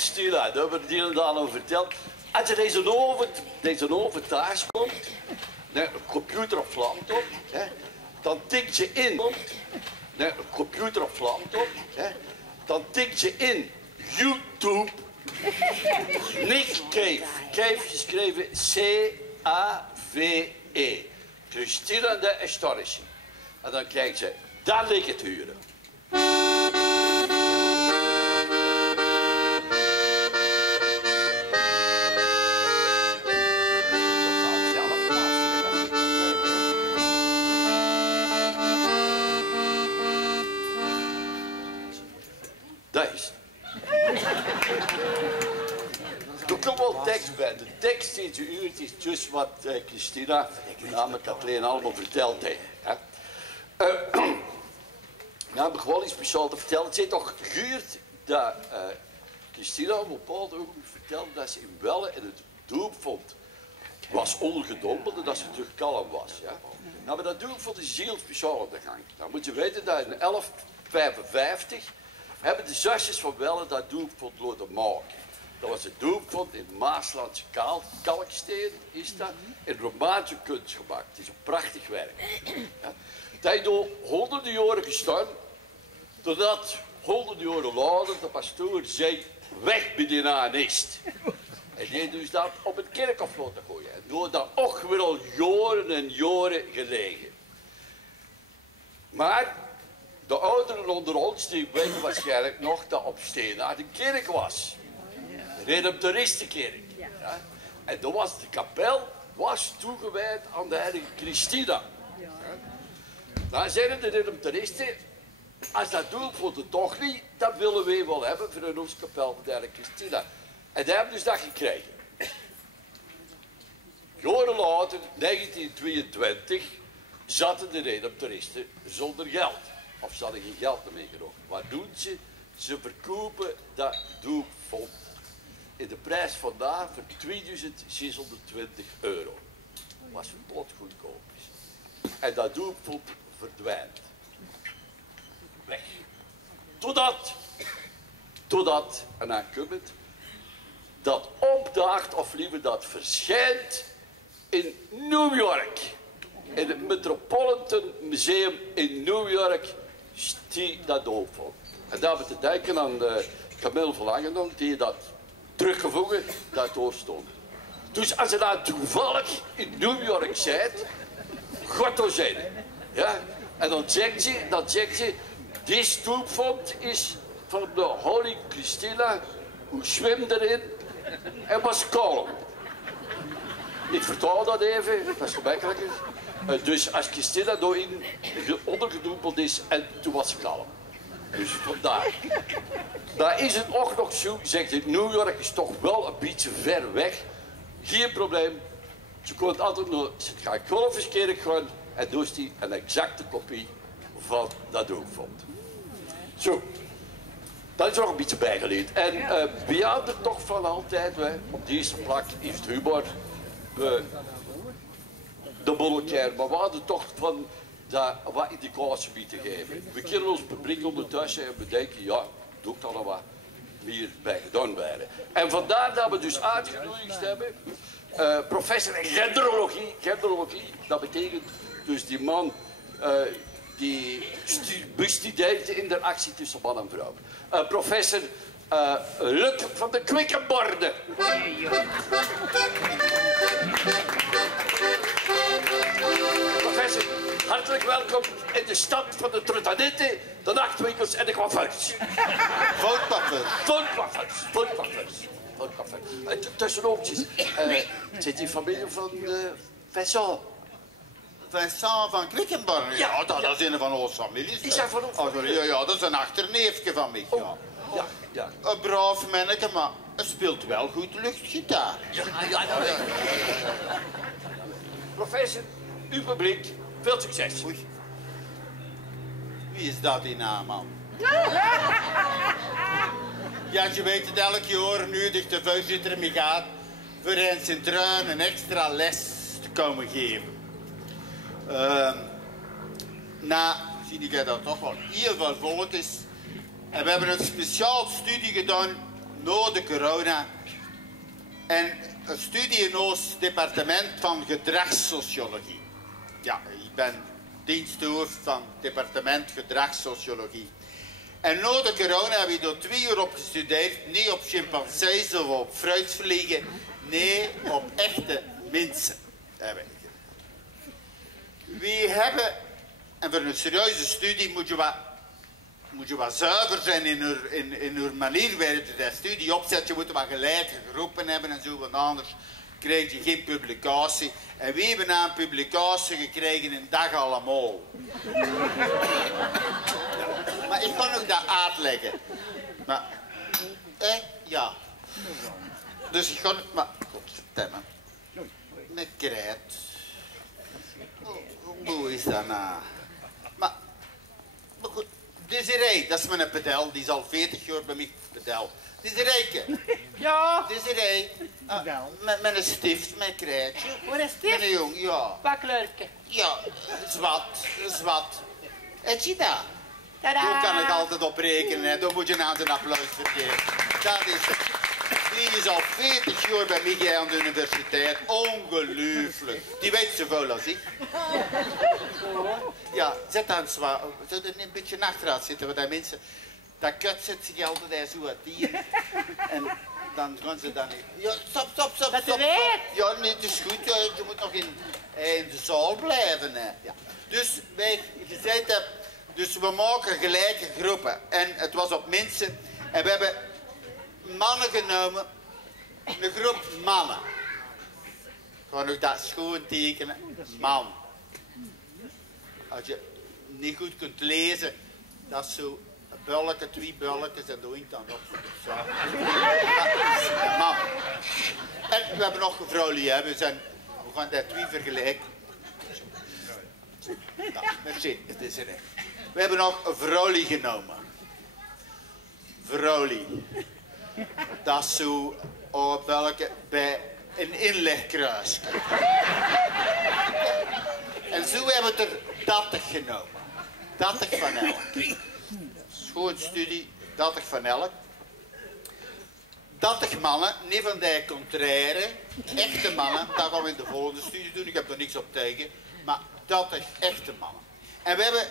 Christina, dat hebben we die dan al verteld. Als je deze oven thuis komt, een computer op laptop, hè, dan tik je in. Een computer op laptop, hè, dan tik je in YouTube. Nick Cave. Cave geschreven C-A-V-E. Christina the Astonishing. En dan krijg je, daar ligt het huren. Dat is. Er komt wel tekst bij. De tekst deze uur, het is juist wat Christina, namelijk Kathleen, allemaal verteld heeft. Nou, heb ik wel iets speciaals te vertellen. Het is toch gehuurd dat Christina op een bepaald ogenblik vertelde dat ze in Welle in het doopvond was ondergedompeld en dat ze terug kalm was. Ja? Nou, maar dat doopvond is heel speciaal op de gang. Nou moet je weten dat in 1155 hebben de zusjes van Welle dat doopvond laten maken. Dat was het doopvond in Maaslandse kalksteen, is dat, in Romaanse kunst gemaakt. Het is een prachtig werk. Ja? Dat heeft door honderden jaren gestaan, totdat honderden jaren later de pastoor zei, weg bij die naanist. En die heeft dus dat op het kerkhof laten gooien. En door dat ook weer al jaren en jaren gelegen. Maar de ouderen onder ons, die weten waarschijnlijk nog dat op Steenaart een kerk was. De Redemptoristenkerk. Ja. En dat was, de kapel was toegewijd aan de heilige Christina. Ja. Dan zeiden de Redemptoristen, als dat doel voor de toch niet, dat willen wij wel hebben voor onze kapel van de heilige Christina. En die hebben dus dat gekregen. Jaren later, 1922, zaten de Redemptoristen zonder geld. Of ze hadden geen geld meer meegenomen. Wat doen ze? Ze verkopen dat doopvond in de prijs vandaag voor €2620. Was verpot goedkoop. En dat doopvond verdwijnt. Weg. Totdat, en dan komt het, dat opdaagt, of liever dat verschijnt in New York. In het Metropolitan Museum in New York stiet dat doopvond. En daar hebben we te denken aan Camille van Langendonk, die dat teruggevoegd, dat doorstond. Dus als je daar toevallig in New York bent, God door zijn. Ja? En dan zegt ze, dit doopvond is van de Holy Christina, hoe zwemt erin en was kalm. Ik vertaal dat even, dat is gemakkelijker. Dus als Christina daarin ondergedompeld is en toen was ze kalm. Dus vandaar. Daar is het ook nog zo, zegt het, New York is toch wel een beetje ver weg. Geen probleem. Ze komt altijd naar het Golfskerk gaan en doet die een exacte kopie van dat doopvond. Zo. Dat is nog een beetje bijgeleerd. En we hadden toch van altijd, op deze plak heeft humor, de bolletje, maar we hadden toch van dat wat indicatie mee te geven. We kunnen ons publiek ondertussen en we denken, ja, doe ik dan nog wat meer bij gedaan werden. En vandaar dat we dus uitgenodigd hebben, professor gendrologie, dat betekent dus die man die bestudeert de interactie tussen man en vrouw. Professor Luc van de Quickenborne. Professor, hartelijk welkom in de stad van de Trutanetten, de nachtwinkels en de coiffeurs. Voetplaffers. Tussenoortjes. Zit die familie van Vincent? Vincent van Quickenborne? Ja, dat is een van onze families. Is hij van ons familie? Ja, dat is een achterneefje van mij. Oh, ja. Een braaf manneke, maar hij speelt wel goed luchtgitaar. Ja. Professor, uw publiek, veel succes. Oei. Wie is dat in naam, man? Ja, je weet het, elk jaar nu de voorzitter mee gaat voor in Sint-Truin een extra les te komen geven. Nou, zie ik dat toch wel heel veel volk is. En we hebben een speciaal studie gedaan na de corona en een studie in ons departement van gedragssociologie. Ja, ik ben diensthoofd van het departement gedragssociologie. En na de corona heb ik er 2 jaar op gestudeerd, niet op chimpansees of op fruitvliegen, nee, op echte mensen. We hebben, en voor een serieuze studie moet je wat zuiver zijn in uw manier waarop je de studie opzet. Je moet wat gelijke groepen hebben en zo, want anders krijg je geen publicatie. En we hebben een publicatie gekregen in dag allemaal. Ja. Maar ik kan ook dat uitleggen. Maar, ja. Dus ik kan het, maar, godverdomme. Met krijt. Hoe is dat nou? Maar goed, Desiree, dat is mijn pedel, die is al 40 jaar bij mij pedel. Desiree. Ja. Desiree. Met een stift, met krijtje. Wat is dit? Met een jong, ja. Wat kleurke? Ja, zwart. Heb je dat? Tadaa. Daar kan ik altijd op rekenen, hè. Daar moet je aan een applaus vergeven. Dat is het. Die is al 40 jaar bij mij aan de universiteit. Ongelooflijk. Die weet zoveel als ik. Ja, zet dan zwaar. Zou er een beetje achteruit zitten, want die mensen... Dat kut zet zich altijd zo uit die. En dan gaan ze dan niet... Ja, stop. Wat je weet. Ja, nee, het is goed. Je moet nog in de zaal blijven. Hè. Ja. Dus wij gezegd hebben... Dus we maken gelijke groepen. En het was op mensen. En we hebben mannen genomen. Een groep mannen. Gewoon ook dat schoon tekenen. Man. Als je niet goed kunt lezen, dat is zo een bulke, 2 bulkjes en doe ik dan nog zo. Dat is een man. En we hebben nog een vrouwlie, hè. We gaan dat 2 vergelijken. Ja, merci, het is er. We hebben nog een vrouwlie genomen. Vrouwlie. Dat is zo welke bij een inlegkruis. En zo hebben we er 30 genomen. 30 van elk. Schoon studie, 30 van elk. 30 mannen, niet van die contraire, echte mannen. Dat gaan we in de volgende studie doen, ik heb er niks op tegen. Maar 30 echte mannen. En we hebben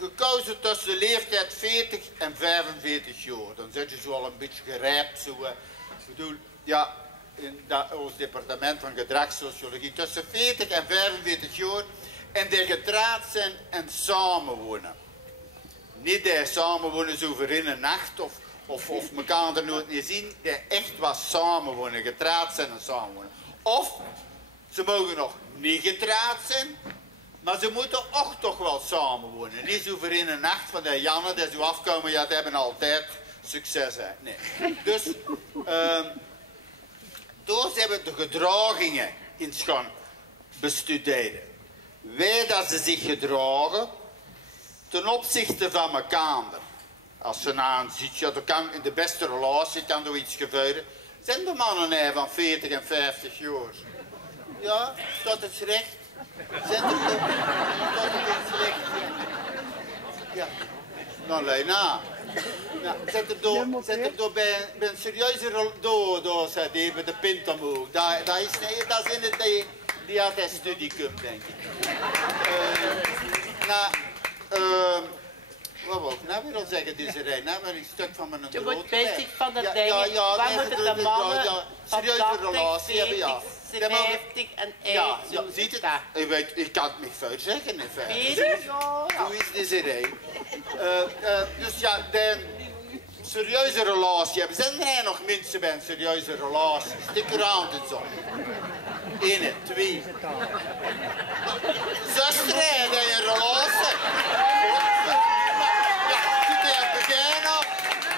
gekozen tussen de leeftijd 40 en 45 jaar. Dan zit je zo al een beetje gerijpt. Zo, ik bedoel, ja, in ons departement van gedragssociologie. Tussen 40 en 45 jaar. En die getrouwd zijn en samenwonen. Niet die samenwonen zo voor in een nacht of elkaar er nooit niet zien. Die echt wat samenwonen. Getrouwd zijn en samenwonen. Of ze mogen nog niet getrouwd zijn. Maar ze moeten ook toch wel samenwonen. Niet zo voor in een nacht van de Janne die zo afkomen, ja, die hebben altijd succes. Hè. Nee. Dus, toen hebben we de gedragingen in Schan bestuderen. Wij dat ze zich gedragen ten opzichte van elkaar. Als ze na een ziet, ja, kan in de beste relatie kan er iets gebeuren. Zijn de mannen van 40 en 50 jaar? Ja, staat het recht? Zet er toch slecht. Ja. Nou, Leina. Ja, zet er door bij een serieuze door, zei die, bij de pint omhoog. Dat is in het die uit de studie komt, denk ik. Wat wil ik nou weer al zeggen, Desiree? Nou, maar een stuk van mijn brood. Je wordt bezig van dat ding. Ja, waar moeten de mannen serieuze relatie hebben, ja. 50 en 1. Ja, ziet het? Ik kan het niet veel zeggen. Hoe is Desiree? Dus ja, een serieuze relatie hebben. Zijn er nog mensen bij een serieuze relatie? Stik er aan en zo. 1, 2. Zuster, heb je een relatie? Ja, zit je aan het begin op?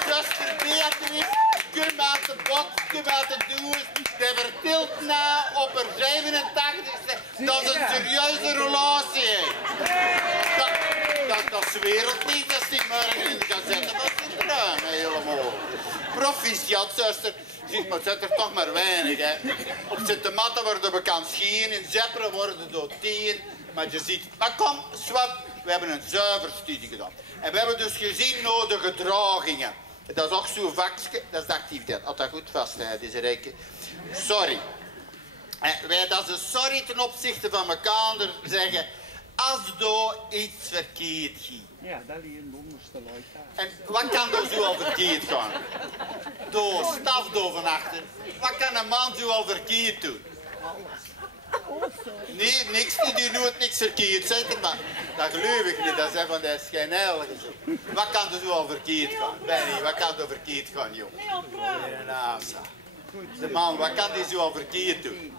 Zuster Beatrice, kom uit de box, kom uit de doos. Die vertelt na op haar 87e dat is een serieuze relatie. Dat is wereldnieuws als die morgen in de gazette was in ruim, helemaal. Proficiat, zuster. Ziet, maar zet er toch maar weinig, hè. Op Sint-Matten worden we kan schieren, in Zepperen worden er 10. Maar je ziet, maar kom, zwart, we hebben een zuiver studie gedaan. En we hebben dus gezien naar de gedragingen. Dat is ook zo'n vakje, dat is de activiteit. Als dat goed vast, hè, deze rijke. Sorry. Wij dat ze sorry ten opzichte van elkaar zeggen, als er iets verkeerd ging. Ja, dat ligt in de onderste luid. En wat kan er zo al verkeerd gaan? Door staf door van achter. Wat kan een man zo al verkeerd doen? Nee, niks, die doet niks verkeerd, zeg het maar. Dat geloof ik niet, dat zijn van de schijnheilige zo. Wat kan er zo al verkeerd gaan? Benny, wat kan er verkeerd gaan, joh? De man, wat kan die zo al verkeerd doen?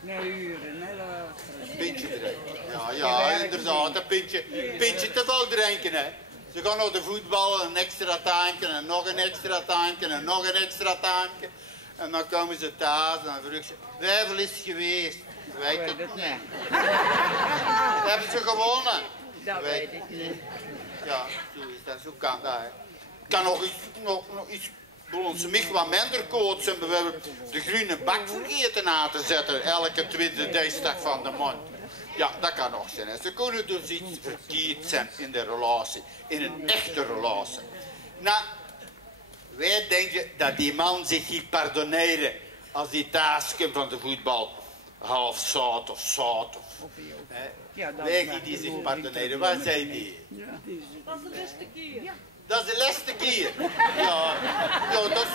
Nee, uren, nee, later. Pintje drinken. Ja, inderdaad, een pintje te veel drinken, hè. Ze gaan naar de voetbal, een extra tankje en nog een extra tankje en nog een extra tankje. En dan komen ze thuis en dan vroeg ze, Wijvel is geweest. Weet het niet. Hebben ze gewonnen? Dat weet ik niet. Ja, zo is dat, zo kan dat, hè. Kan nog iets, ons mich wat minder koud zijn, bijvoorbeeld de groene bak vergeten aan te zetten, elke tweede dinsdag van de maand. Ja, dat kan nog zijn. Hè. Ze kunnen dus iets verkeerd zijn in de relatie, in een echte relatie. Nou, wij denken dat die man zich gaat pardoneren als die thuis komt van de voetbal. Half zout of zout. Wij gaan die zich pardoneren. Wat zei die? Dat is de beste keer. Dat is de laatste keer. Ja, dat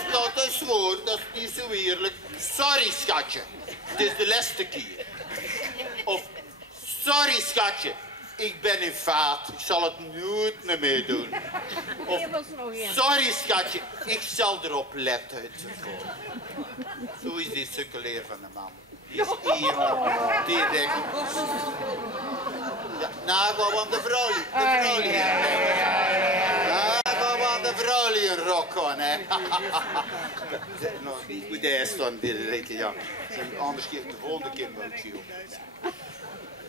is waar. Dat is niet zo eerlijk. Sorry, schatje. Het is de laatste keer. Of, sorry, schatje. Ik ben in fout. Ik zal het nooit meer meedoen. Of, sorry, schatje. Ik zal erop letten. Enzovoort. Zo is die sukkelleer van de man. Die is eerlijk. Die denkt... Ja, nou, gewoon aan de vrouw. De vrouw de vrouwelijke rok aan, hè. Nou, niet goed staan, ja. Anders keer de volgende keer moet je op.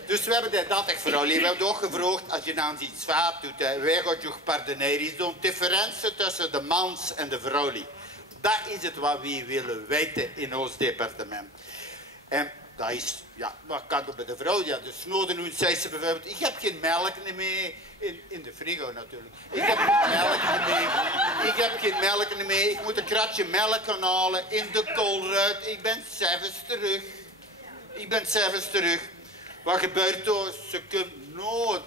Dus we hebben dat echt vrouwelijk. We hebben ook gevraagd, als je nou iets fout doet, hè, wij gaan je pardoneren. Is de differentie tussen de mans en de vrouwelijk. Dat is het wat we willen weten in ons departement. En dat is, ja, wat kan er bij de vrouw? Ja, de Snowden zei ze bijvoorbeeld, ik heb geen melk meer. In de frigo natuurlijk. Ik heb geen melk meer. Ik heb geen melk meer. Ik moet een kratje melk gaan halen in de koolruit. Ik ben s'avonds terug. Wat gebeurt er? Ze komt nooit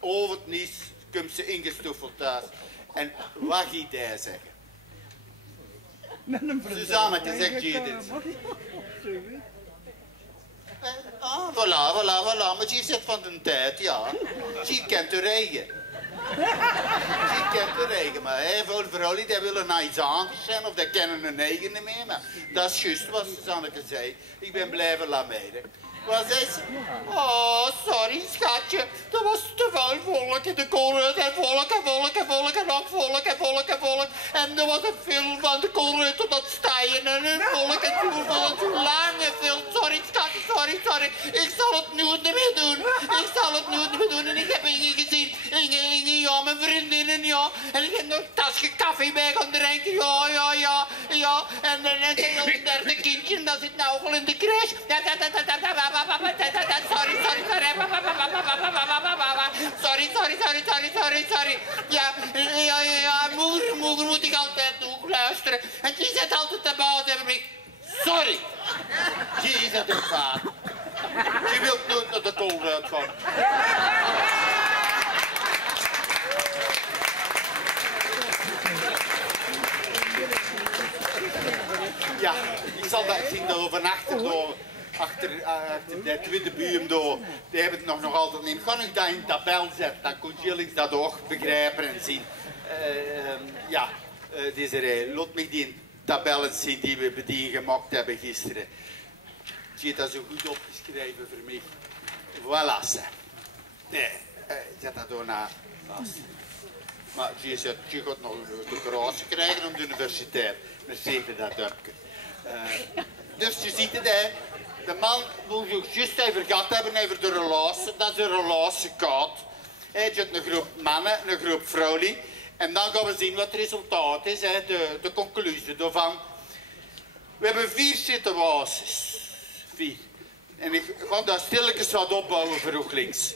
over het niets. Komt ze ingestoffeld thuis. En wat gaat hij zeggen? Suzanneke, zegt Judith. Voilà. Maar je zit van de tijd, ja. Je kent de regen. Je kent de regen, maar heel veel vrouwen die willen naar iets anders zijn of die kennen hun eigen niet meer. Maar dat is juist wat Suzanneke zei. Ik ben blijven lameren. Wat zei ze? Oh, sorry schatje. Er was te veel volk in de koolruit. En volk en nog volk. En er was een film van de koolruit tot dat stijgen. En een volk en zo lange film. Sorry schatje, sorry. Ik zal het nooit meer doen. En ik heb Inge gezien. Inge, ja, mijn vriendinnen, ja. En ik heb nog een tasje koffie bij gaan drinken. Ja. En dan een derde kindje. En dat zit nou al in de crash. Sorry. Ja, moeder moet ik altijd ook luisteren. En die zit altijd te boos over mij. Sorry. Je is het een vaat. Je wilt nooit naar de koolruit gaan. Ja, ik ging daar overnachten door. Achter de tweede buur door, die hebben het nog altijd niet. Kan ik dat in tabel zetten, dan kun jullie dat ook begrijpen en zien. Laat me die tabellen zien die we gemaakt hebben gisteren. Je hebt dat zo goed opgeschreven voor mij. Voilà, ze. Nee, zet dat door naar. Maar je gaat nog de gratie krijgen op de universiteit. Dan zie je dat up. Dus je ziet het, hè. De man moet zich juist even gehad hebben over de relatie. Dat is een relatiekaart. Je hebt een groep mannen, een groep vrouwen. En dan gaan we zien wat het resultaat is, hè, de conclusie daarvan. We hebben 4 situaties. 4. En ik ga daar stilletjes wat opbouwen vroeg links.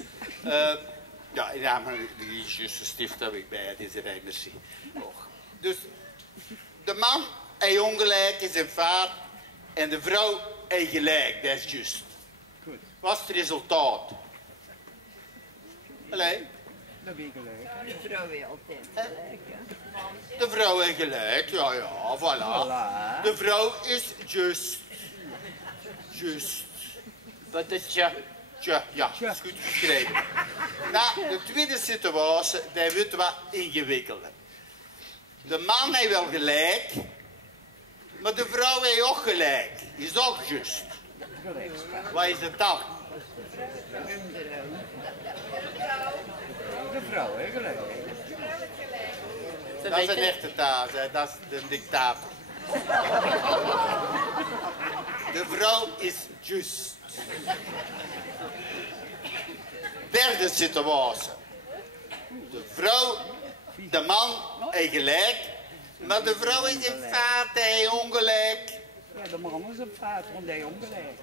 Ja, maar die is juist een stift heb ik bij, deze rijmersie. Dus de man heeft ongelijk in zijn vaart en de vrouw heeft gelijk, dat is juist. Goed. Wat is het resultaat? Allee, Dat ben ik gelijk. De vrouw wil altijd gelijk, hè. de vrouw heeft gelijk, ja, voilà. Voilà. De vrouw is juist. Juist. Wat is je? Tja, ja, dat is goed geschreven. Nou, de tweede situatie, die wordt wat ingewikkelder. De man heeft wel gelijk, maar de vrouw heeft ook gelijk. Is ook juist. Gelijkspel. Wat is het dan? De vrouw, hè, gelijk. Ze Dat is een weten- echte taal, hè. Dat is de dictator. De vrouw is juist. Derde situatie. De man heeft gelijk, maar de vrouw is in feite heeft ongelijk. Ja, de man is een vader, want hij ongelijk.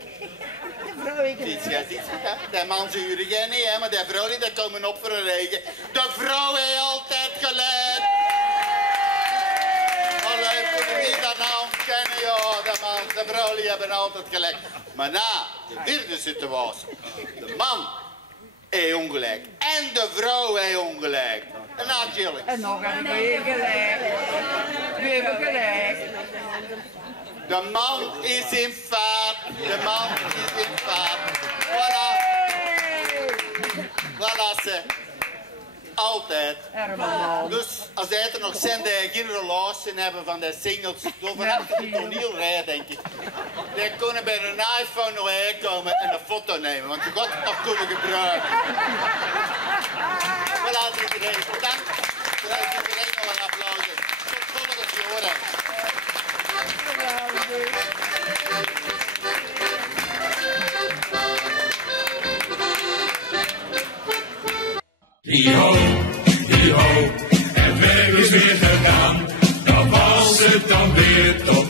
De vrouw wil Dit is ja. De man zuur jij niet, hè, maar de vrouw die daar komen op voor een regen. De vrouw heeft altijd gelijk. Allee, kunnen we dat nou ontkennen? Ja, de vrouw die hebben altijd gelijk. Maar na de vierde situatie. De man heeft ongelijk. En de vrouw heeft ongelijk. En natuurlijk. En nog hebben we weer gelijk. Weer gelijk. De man is in vaart. De man is in vaart. Voilà. Voilà ze. Altijd. Herman. Dus als hij er nog zijn die geen relatie hebben van die singles, door vanaf de toneel denk ik. Die kunnen bij een iPhone nog aankomen en een foto nemen, want je gaat het nog kunnen gebruiken. Voilà iedereen. Bedankt. Bedankt iedereen nog een applaus. Tot volgend jaar. Hi-ho, hi-ho, het werk is weer gedaan. Dan was het dan weer tot